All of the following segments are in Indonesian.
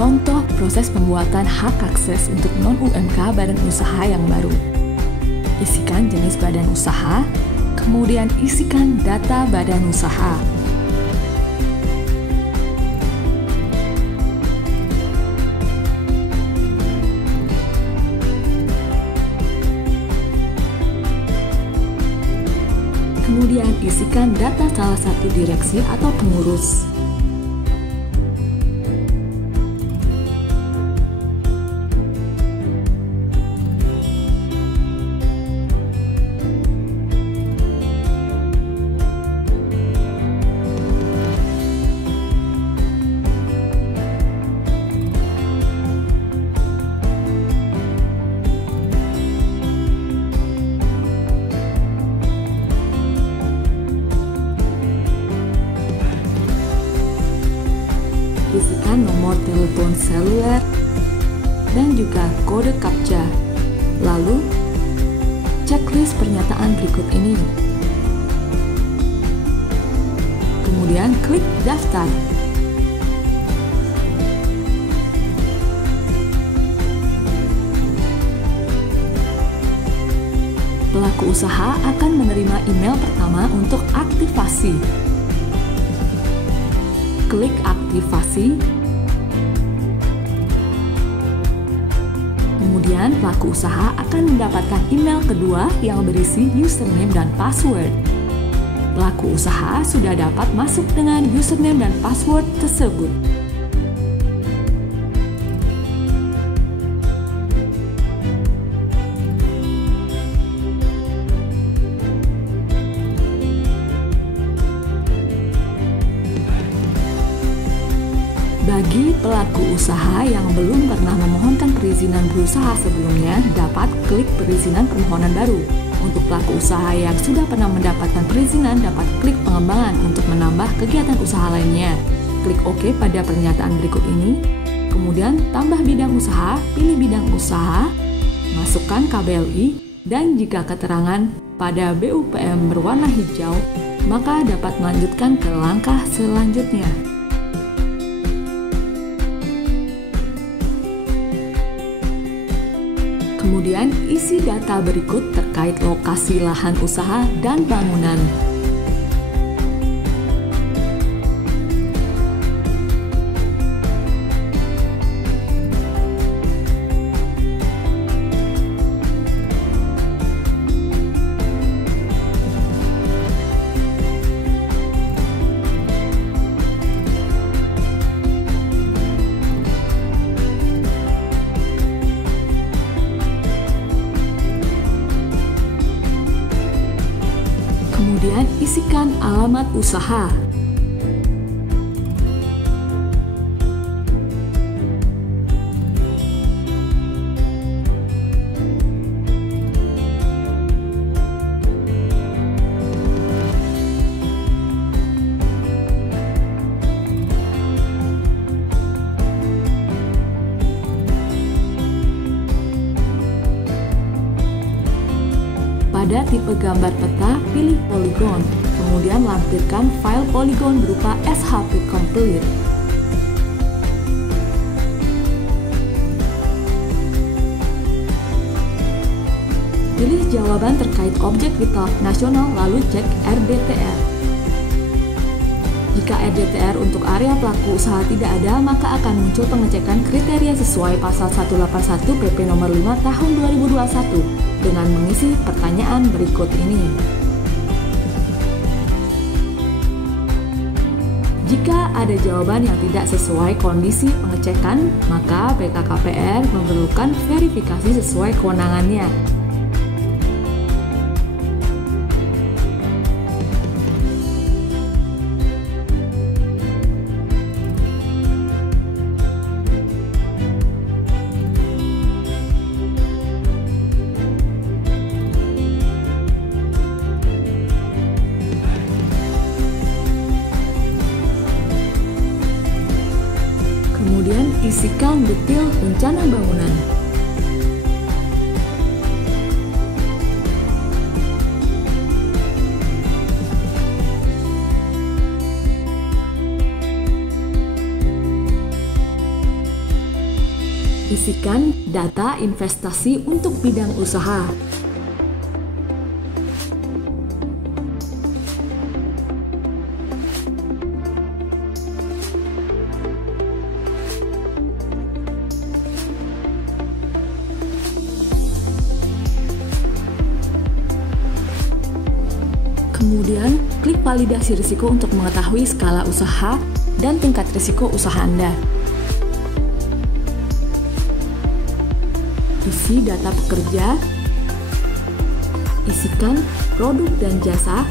contoh proses pembuatan hak akses untuk non-UMK badan usaha yang baru. Isikan jenis badan usaha, kemudian isikan data badan usaha. Kemudian isikan data salah satu direksi atau pengurus. Isikan nomor telepon seluler dan juga kode CAPTCHA. Lalu, checklist pernyataan berikut ini. Kemudian klik daftar. Pelaku usaha akan menerima email pertama untuk aktivasi. Klik aktivasi. Kemudian pelaku usaha akan mendapatkan email kedua yang berisi username dan password. Pelaku usaha sudah dapat masuk dengan username dan password tersebut. Bagi pelaku usaha yang belum pernah memohonkan perizinan berusaha sebelumnya, dapat klik perizinan permohonan baru. Untuk pelaku usaha yang sudah pernah mendapatkan perizinan, dapat klik pengembangan untuk menambah kegiatan usaha lainnya. Klik OK pada pernyataan berikut ini. Kemudian tambah bidang usaha, pilih bidang usaha, masukkan KBLI, dan jika keterangan pada BUPM berwarna hijau, maka dapat melanjutkan ke langkah selanjutnya. Kemudian isi data berikut terkait lokasi lahan usaha dan bangunan. Kemudian isikan alamat usaha. Pada tipe gambar peta, pilih poligon, kemudian lampirkan file poligon berupa SHP complete. Pilih jawaban terkait objek vital nasional lalu cek RDTR. Jika RDTR untuk area pelaku usaha tidak ada, maka akan muncul pengecekan kriteria sesuai pasal 181 PP nomor 5 tahun 2021 dengan mengisi pertanyaan berikut ini. Jika ada jawaban yang tidak sesuai kondisi pengecekan, maka BKKPR memerlukan verifikasi sesuai kewenangannya. Kemudian isikan detail rencana bangunan. Isikan data investasi untuk bidang usaha. Kemudian, klik validasi risiko untuk mengetahui skala usaha dan tingkat risiko usaha Anda. Isi data pekerja, isikan produk dan jasa,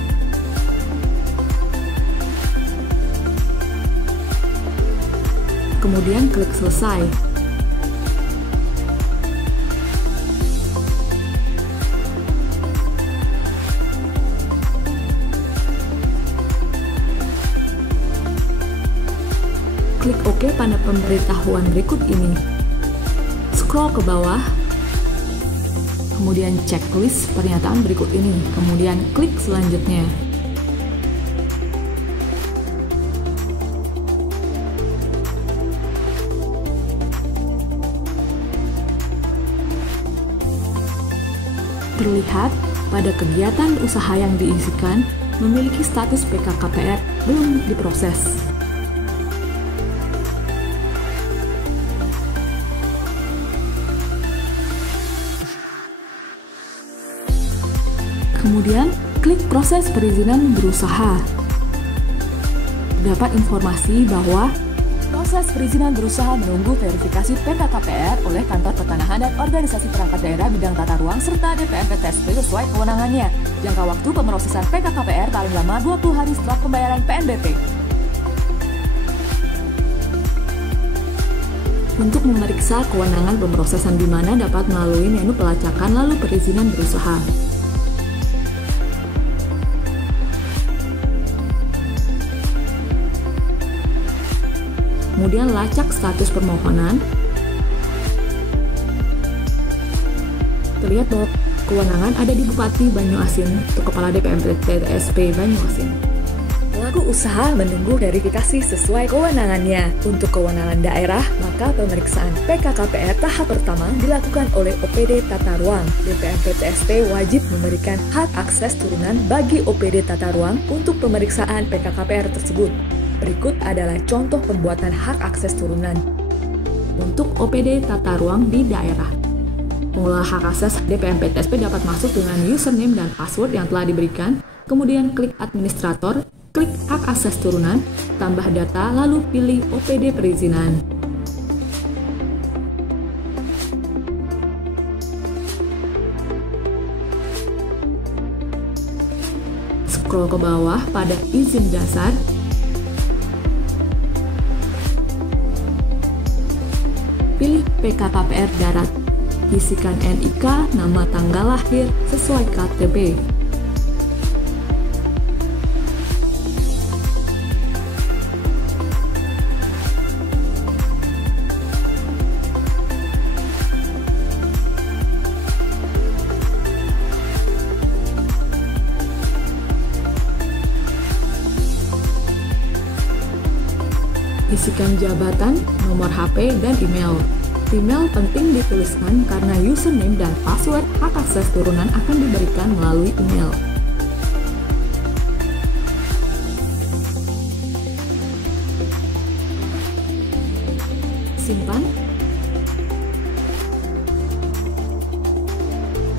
kemudian klik selesai. Klik OK pada pemberitahuan berikut ini. Scroll ke bawah, kemudian checklist pernyataan berikut ini, kemudian klik selanjutnya. Terlihat pada kegiatan usaha yang diisikan memiliki status PKKPR belum diproses. Kemudian, klik proses perizinan berusaha. Dapat informasi bahwa proses perizinan berusaha menunggu verifikasi PKKPR oleh Kantor Pertanahan dan Organisasi Perangkat Daerah Bidang Tata Ruang serta DPMPTSP sesuai kewenangannya. Jangka waktu pemrosesan PKKPR paling lama 20 hari setelah pembayaran PNBP. Untuk memeriksa kewenangan pemrosesan di mana dapat melalui menu pelacakan lalu perizinan berusaha. Kemudian lacak status permohonan. Terlihat bahwa kewenangan ada di Bupati Banyuasin untuk Kepala DPMPTSP Banyuasin. Pelaku usaha menunggu verifikasi sesuai kewenangannya. Untuk kewenangan daerah, maka pemeriksaan PKKPR tahap pertama dilakukan oleh OPD Tata Ruang. DPMPTSP wajib memberikan hak akses turunan bagi OPD Tata Ruang untuk pemeriksaan PKKPR tersebut. Berikut adalah contoh pembuatan hak akses turunan untuk OPD Tata Ruang di daerah. Pengelola hak akses DPMPTSP dapat masuk dengan username dan password yang telah diberikan, kemudian klik administrator, klik hak akses turunan, tambah data, lalu pilih OPD perizinan. Scroll ke bawah pada izin dasar. Pilih PKKPR darat. Isikan NIK, nama tanggal lahir, sesuai KTP. Isikan jabatan, nomor HP, dan email. Email penting dituliskan karena username dan password hak akses turunan akan diberikan melalui email. Simpan.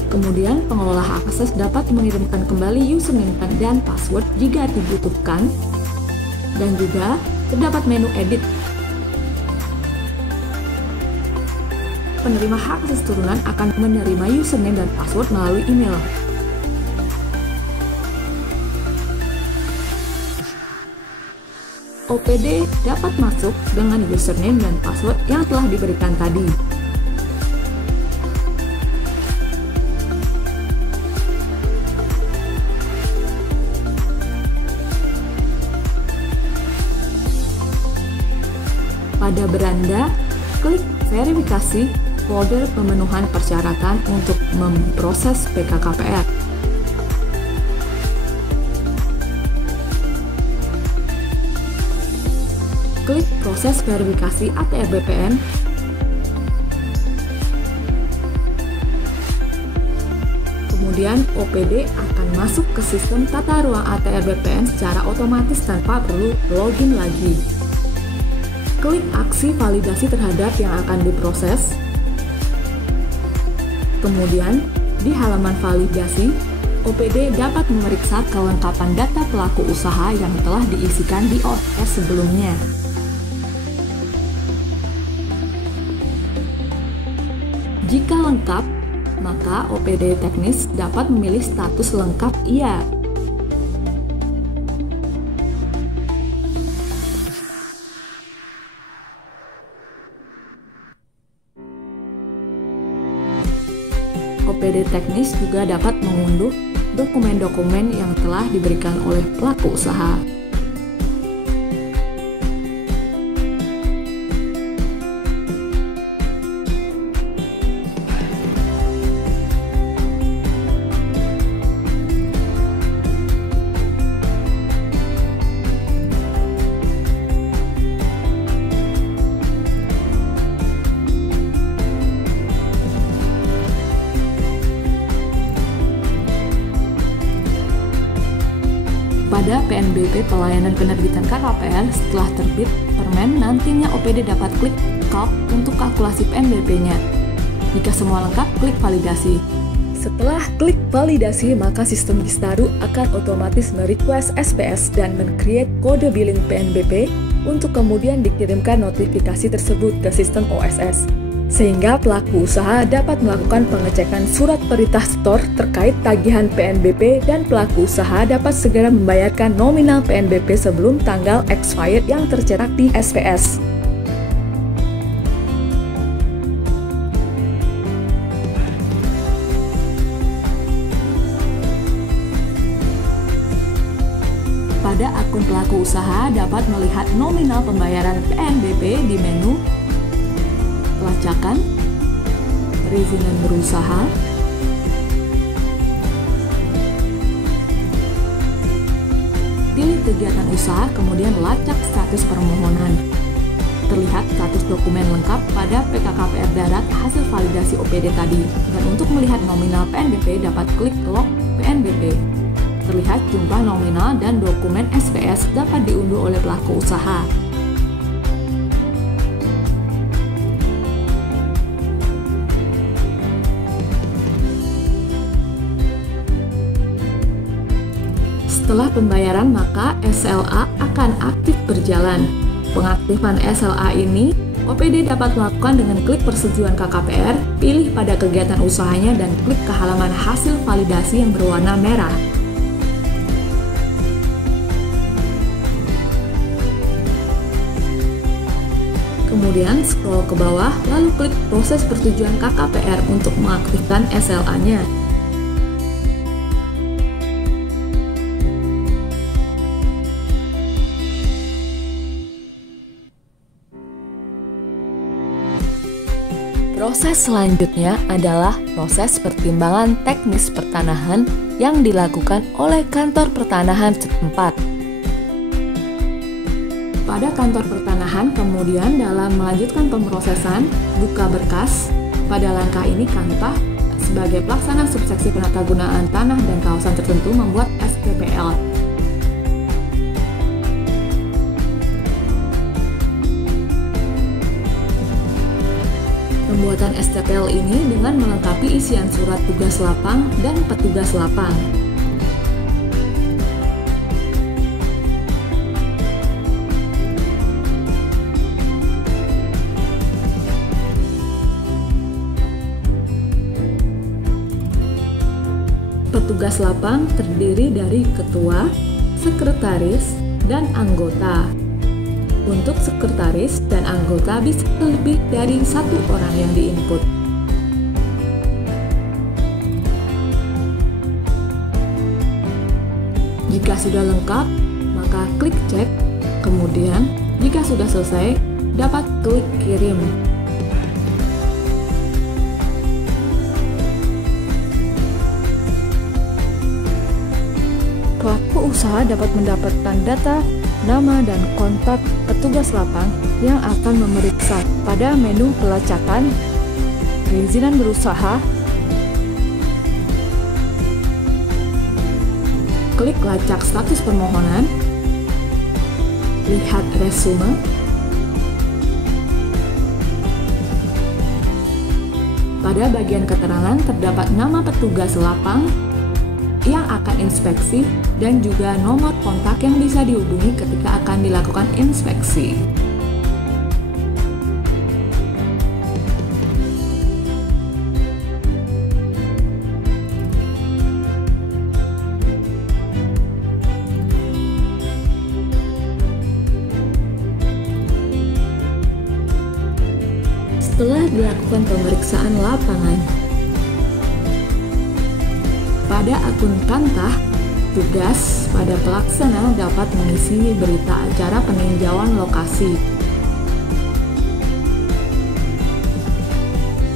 Kemudian pengelola hak akses dapat mengirimkan kembali username dan password jika dibutuhkan, dan juga terdapat menu edit. Penerima hak akses turunan akan menerima username dan password melalui email. OPD dapat masuk dengan username dan password yang telah diberikan tadi. Pada beranda, klik verifikasi folder pemenuhan persyaratan untuk memproses PKKPR. Klik proses verifikasi ATR BPN. Kemudian OPD akan masuk ke sistem tata ruang ATR BPN secara otomatis tanpa perlu login lagi. Klik aksi validasi terhadap yang akan diproses. Kemudian, di halaman validasi, OPD dapat memeriksa kelengkapan data pelaku usaha yang telah diisikan di OS sebelumnya. Jika lengkap, maka OPD teknis dapat memilih status lengkap iya. OPD teknis juga dapat mengunduh dokumen-dokumen yang telah diberikan oleh pelaku usaha. Pada PNBP pelayanan penerbitan KKPR setelah terbit permen, nantinya OPD dapat klik Calc untuk kalkulasi PNBP-nya. Jika semua lengkap, klik validasi. Setelah klik validasi, maka sistem Gistaru akan otomatis merequest SPS dan men-create kode billing PNBP untuk kemudian dikirimkan notifikasi tersebut ke sistem OSS. Sehingga pelaku usaha dapat melakukan pengecekan surat perintah store terkait tagihan PNBP dan pelaku usaha dapat segera membayarkan nominal PNBP sebelum tanggal expired yang tercetak di SPS. Pada akun pelaku usaha dapat melihat nominal pembayaran PNBP di menu pelacakan, perizinan berusaha, pilih kegiatan usaha, kemudian lacak status permohonan. Terlihat status dokumen lengkap pada PKKPR Darat hasil validasi OPD tadi. Dan untuk melihat nominal PNBP dapat klik log PNBP. Terlihat jumlah nominal dan dokumen SPS dapat diunduh oleh pelaku usaha. Setelah pembayaran, maka SLA akan aktif berjalan. Pengaktifan SLA ini, OPD dapat melakukan dengan klik persetujuan KKPR, pilih pada kegiatan usahanya dan klik ke halaman hasil validasi yang berwarna merah. Kemudian scroll ke bawah, lalu klik proses persetujuan KKPR untuk mengaktifkan SLA-nya. Proses selanjutnya adalah proses pertimbangan teknis pertanahan yang dilakukan oleh kantor pertanahan setempat. Pada kantor pertanahan, kemudian dalam melanjutkan pemrosesan, buka berkas. Pada langkah ini, Kantah sebagai pelaksana subseksi penatagunaan tanah dan kawasan tertentu membuat STPL. Pembuatan STPL ini dengan melengkapi isian surat tugas lapang dan petugas lapang. Petugas lapang terdiri dari ketua, sekretaris, dan anggota. Untuk sekretaris dan anggota bisa lebih dari satu orang yang diinput. Jika sudah lengkap, maka klik cek. Kemudian, jika sudah selesai, dapat klik kirim. Pelaku usaha dapat mendapatkan data nama dan kontak petugas lapang yang akan memeriksa pada menu pelacakan, perizinan berusaha, klik lacak status permohonan, lihat resume, pada bagian keterangan terdapat nama petugas lapang yang akan inspeksi dan juga nomor kontak yang bisa dihubungi ketika akan dilakukan inspeksi. Setelah dilakukan pemeriksaan lapangan, pada akun Kantah, tugas pada pelaksana dapat mengisi berita acara peninjauan lokasi,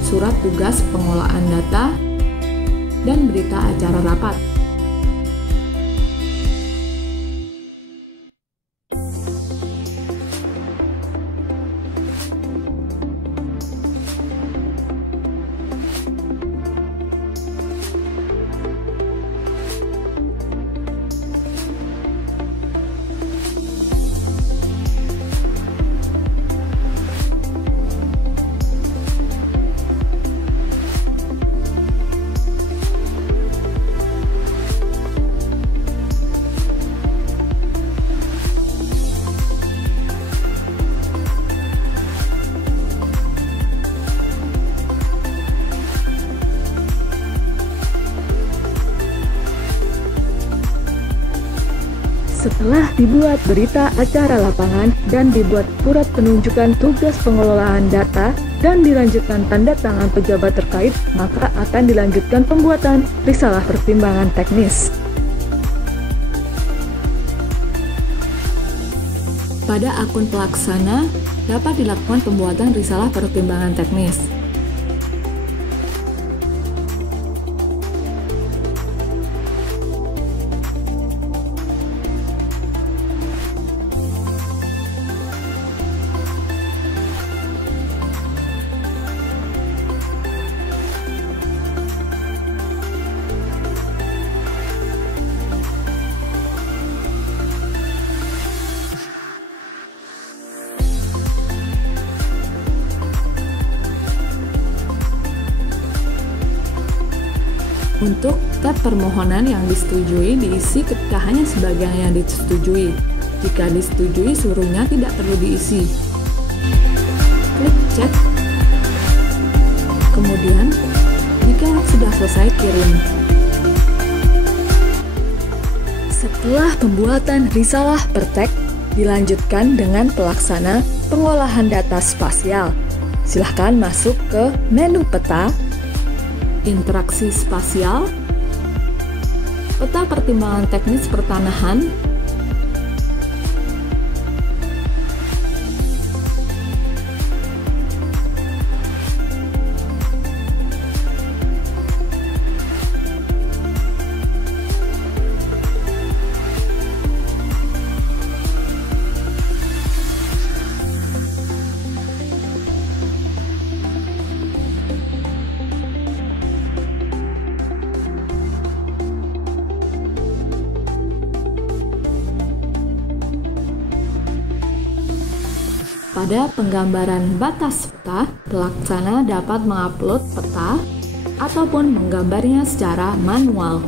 surat tugas pengolahan data, dan berita acara rapat. Setelah dibuat berita acara lapangan dan dibuat surat penunjukan tugas pengelolaan data dan dilanjutkan tanda tangan pejabat terkait, maka akan dilanjutkan pembuatan risalah pertimbangan teknis. Pada akun pelaksana dapat dilakukan pembuatan risalah pertimbangan teknis. Untuk tab permohonan yang disetujui diisi ketika hanya sebagian yang disetujui. Jika disetujui, seluruhnya tidak perlu diisi. Klik cek. Kemudian, jika sudah selesai, kirim. Setelah pembuatan risalah pertek, dilanjutkan dengan pelaksana pengolahan data spasial. Silahkan masuk ke menu peta, Interaksi spasial, peta pertimbangan teknis pertanahan, pada penggambaran batas peta, pelaksana dapat mengupload peta ataupun menggambarnya secara manual.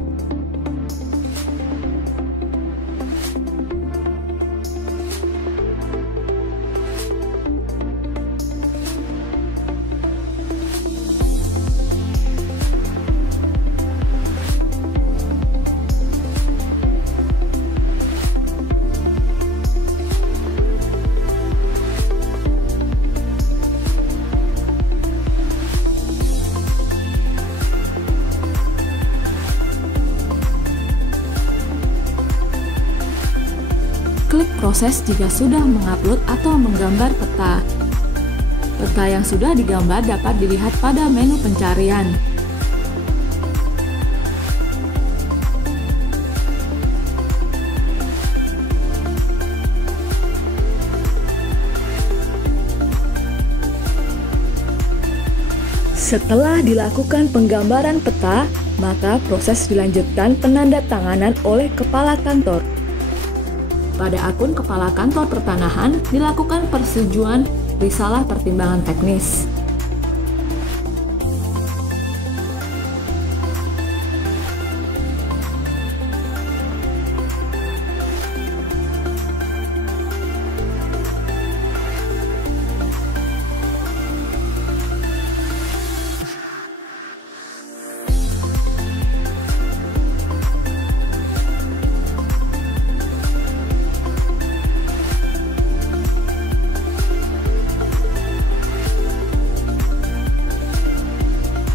Klik proses jika sudah mengupload atau menggambar peta. Peta yang sudah digambar dapat dilihat pada menu pencarian. Setelah dilakukan penggambaran peta, maka proses dilanjutkan penandatanganan oleh kepala kantor. Pada akun kepala kantor pertanahan dilakukan persetujuan risalah pertimbangan teknis.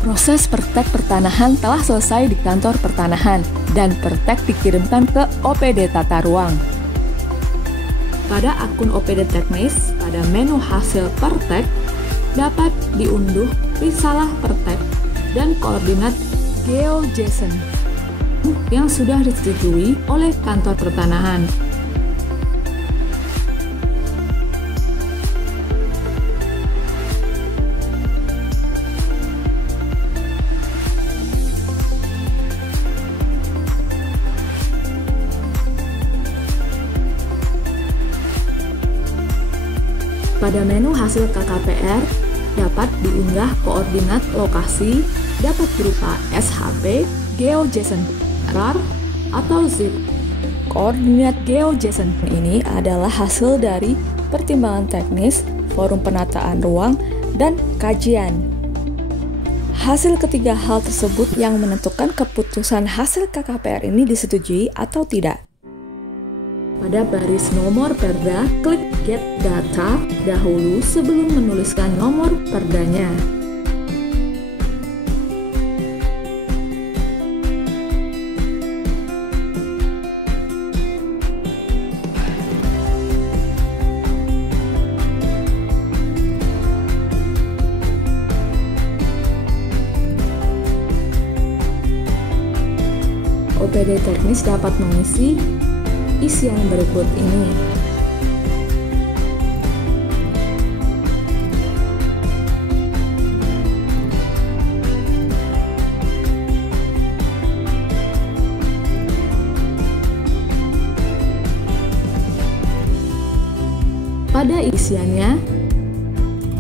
Proses pertek pertanahan telah selesai di kantor pertanahan dan pertek dikirimkan ke OPD Tata Ruang. Pada akun OPD Teknis, pada menu hasil pertek, dapat diunduh risalah pertek dan koordinat GeoJSON yang sudah disetujui oleh kantor pertanahan. Pada menu hasil KKPR, dapat diunggah koordinat lokasi, dapat berupa SHP, GeoJSON, RAR, atau ZIP. Koordinat GeoJSON ini adalah hasil dari pertimbangan teknis, forum penataan ruang, dan kajian. Hasil ketiga hal tersebut yang menentukan keputusan hasil KKPR ini disetujui atau tidak. Pada baris nomor perda, klik Get Data dahulu sebelum menuliskan nomor perdanya. OPD teknis dapat mengisi isian berikut ini. Pada isiannya,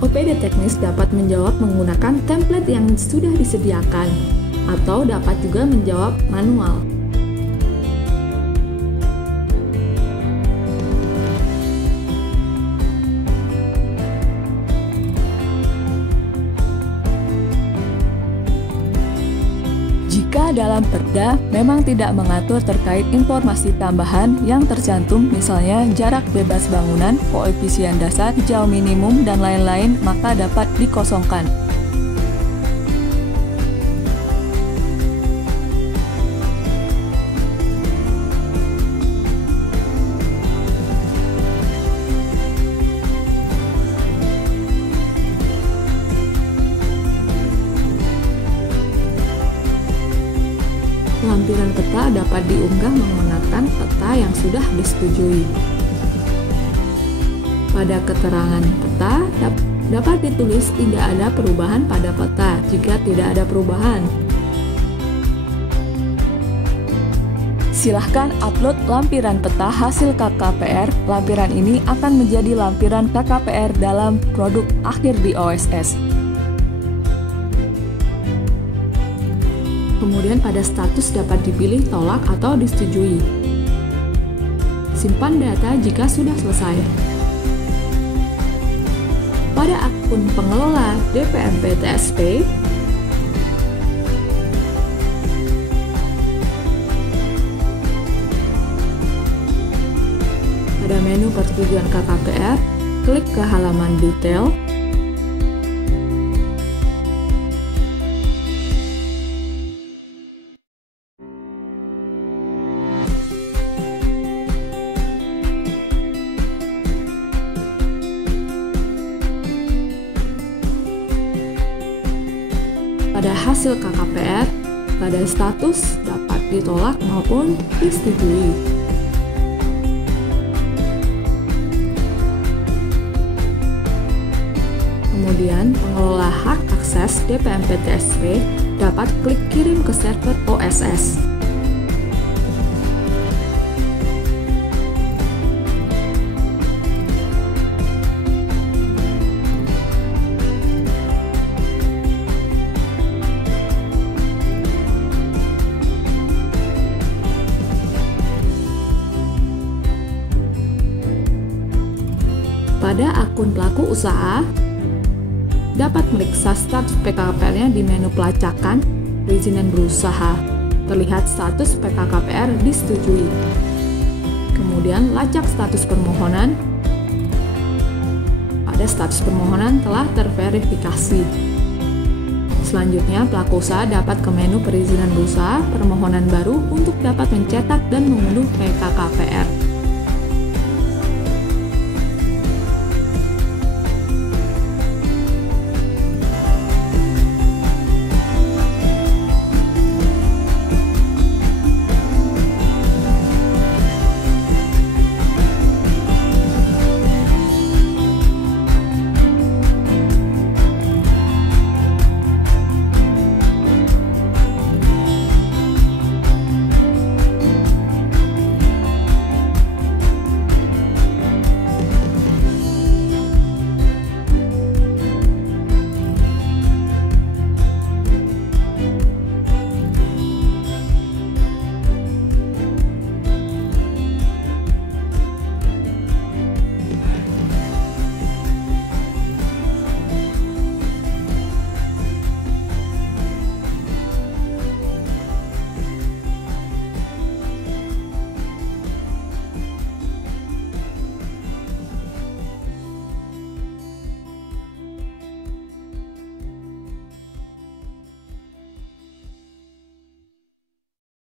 OPD teknis dapat menjawab menggunakan template yang sudah disediakan atau dapat juga menjawab manual. Jika dalam perda memang tidak mengatur terkait informasi tambahan yang tercantum, misalnya jarak bebas bangunan, koefisien dasar, hijau minimum, dan lain-lain, maka dapat dikosongkan. Lampiran peta dapat diunggah menggunakan peta yang sudah disetujui. Pada keterangan peta, dapat ditulis tidak ada perubahan pada peta jika tidak ada perubahan. Silahkan upload lampiran peta hasil KKPR. Lampiran ini akan menjadi lampiran KKPR dalam produk akhir di OSS. Kemudian pada status dapat dipilih tolak atau disetujui. Simpan data jika sudah selesai. Pada akun pengelola DPMP TSP, pada menu persetujuan KKPR, klik ke halaman detail. Pada hasil KKPR, pada status dapat ditolak maupun disetujui. Kemudian, pengelola hak akses situs DPMP TSP, dapat klik kirim ke server OSS. Pada akun pelaku usaha, dapat meriksa status PKKPR-nya di menu pelacakan, perizinan berusaha. Terlihat status PKKPR disetujui. Kemudian lacak status permohonan. Pada status permohonan telah terverifikasi. Selanjutnya, pelaku usaha dapat ke menu perizinan berusaha permohonan baru untuk dapat mencetak dan mengunduh PKKPR.